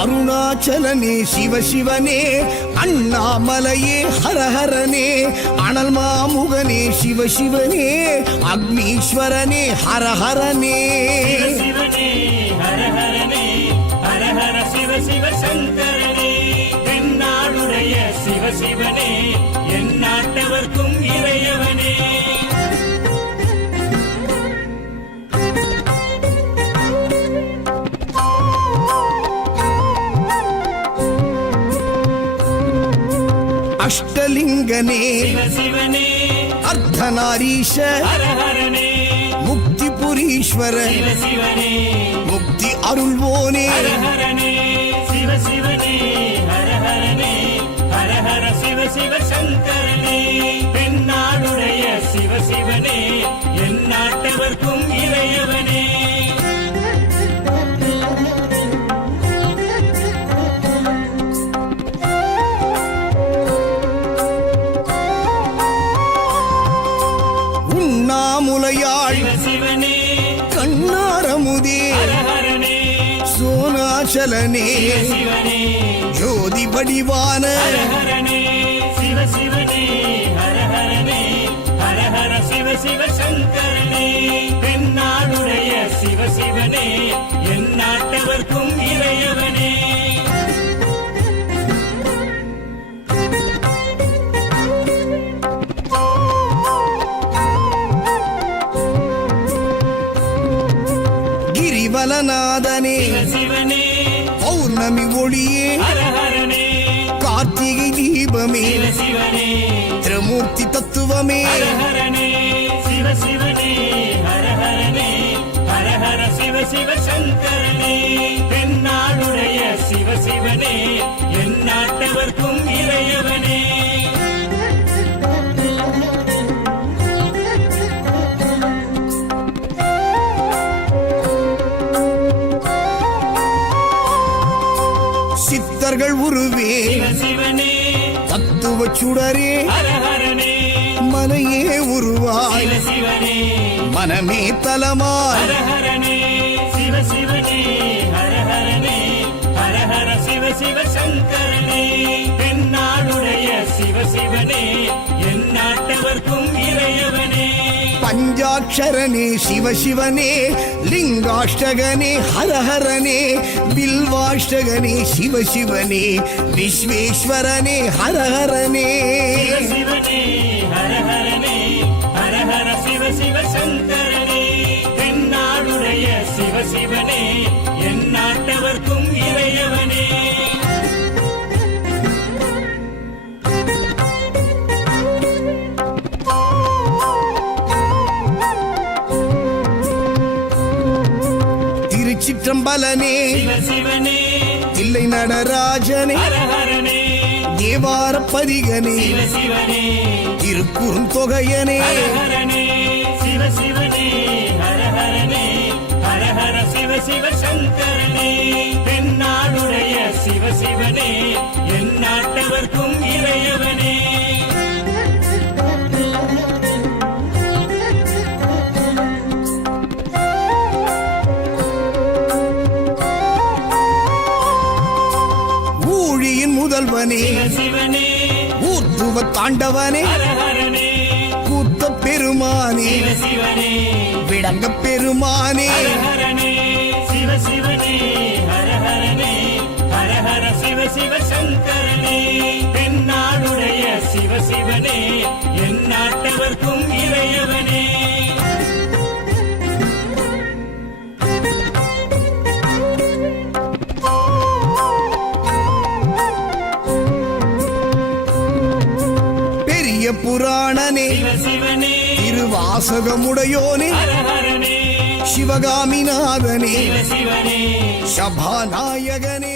அருணாச்சலனே சிவசிவனே, அண்ணாமலையே ஹரஹரனே, அனல் மாமுகனே சிவசிவனே, அக்னீஸ்வரனே ஹரஹரனே. சிவசிவனே ஹரஹரனே, ஹரஹர சிவ சிவ சங்கரனே, தென்னாடுடைய சிவசிவனே, என் நாட்டவர்க்கும் இறையவனே. அஷ்டலிங்கனே சிவசிவனே, அர்த்தநாரீஷ ஹரஹரனே, முக்திபுரீஸ்வர சிவசிவனே, முக்தி அருள்வோனே. ஹரஹரனே சிவசிவனே, ஹரஹரனே, ஹரஹர சிவ சிவ சங்கரனே, தென்னாடுடைய சிவசிவனே, என் நாட்டவர்க்கும் இறையவனே. உண்ணாமுலையாள் சிவசிவனே, கண்ணாரமுதே ஹரஹரனே, சோனாச்சலனே சிவசிவனே, ஜோதி வடிவான ஹரஹரனே சிவசிவனே, ஹரஹரனே, ஹரஹர சிவ சிவ சங்கரனே, தென்னாடுடைய சிவசிவனே, என் நாட்டவர்க்கும் இறையவனே. கிரிவலநாதனே சிவசிவனே, பௌர்ணமி ஒளியே ஹரஹரனே, கார்த்திகை தீபமே சிவசிவனே, திரமூர்த்தி தத்துவமே. ஹரஹரனே சிவசிவனே, ஹரஹரனே, ஹரஹர சிவ சிவ சங்கரனே, தென்னாடுடைய சிவசிவனே, என் நாட்டவர்க்கும் இறையவனே. சித்தர்கள் உருவே சிவசிவனே, தத்துவ சுடரே ஹரஹரனே, மனையே உருவாய் சிவசிவனே, மனமே தலமாய். ஹரஹரனே சிவசிவனே, ஹரஹரனே, ஹரஹர சிவ சிவ சங்கரனே, தென்னாடுடைய சிவசிவனே, என் நாட்டவர்க்கும் இறையவனே. பஞ்சாட்சரனே சிவசிவனே, லிங்காஷ்டகனே ஹரஹரனே, பில்வாஷ்டகனே சிவசிவனே, விஸ்வேஸ்வரனே ஹரஹரனே. சிவசிவனே, ஹரஹரனே, ஹரஹர சிவ சிவ சங்கரனே, தென்னாடுடைய சிவசிவனே, என் நாட்டவர்க்கும் இறையவனே. திருச்சிற்றம்பலனே சிவசிவனே, தில்லை நடராஜனே, ஹரஹரனே, தேவார பதிகனே, சிவசிவனே, திருக்குறுந்தொகையனே. ஹரஹரனே சிவசிவனே, ஹரஹரனே, ஹரஹர சிவ சிவ சங்கரனே, தென்னாடுடைய சிவசிவனே, என் நாட்டவர்க்கும் இறையவனே. ஊழியின் முதல்வனே சிவசிவனே, ஊர்த்துவ தாண்டவனே, ஹரஹரனே, கூத்த பெருமானே சிவசிவனே, விளங்க பெருமானே. ஹரஹரனே சிவசிவனே, ஹரஹரனே, ஹரஹர சிவ சிவ சங்கரனே, தென்னாடுடைய சிவசிவனே, என் நாட்டவர்க்கும் இறையவனே. பெரிய புராணனே சிவசிவனே, திருவாசகமுடையோனே, ஹரஹரனே, சிவகாமிநாதனே சிவசிவனே, சபாநாயகனே.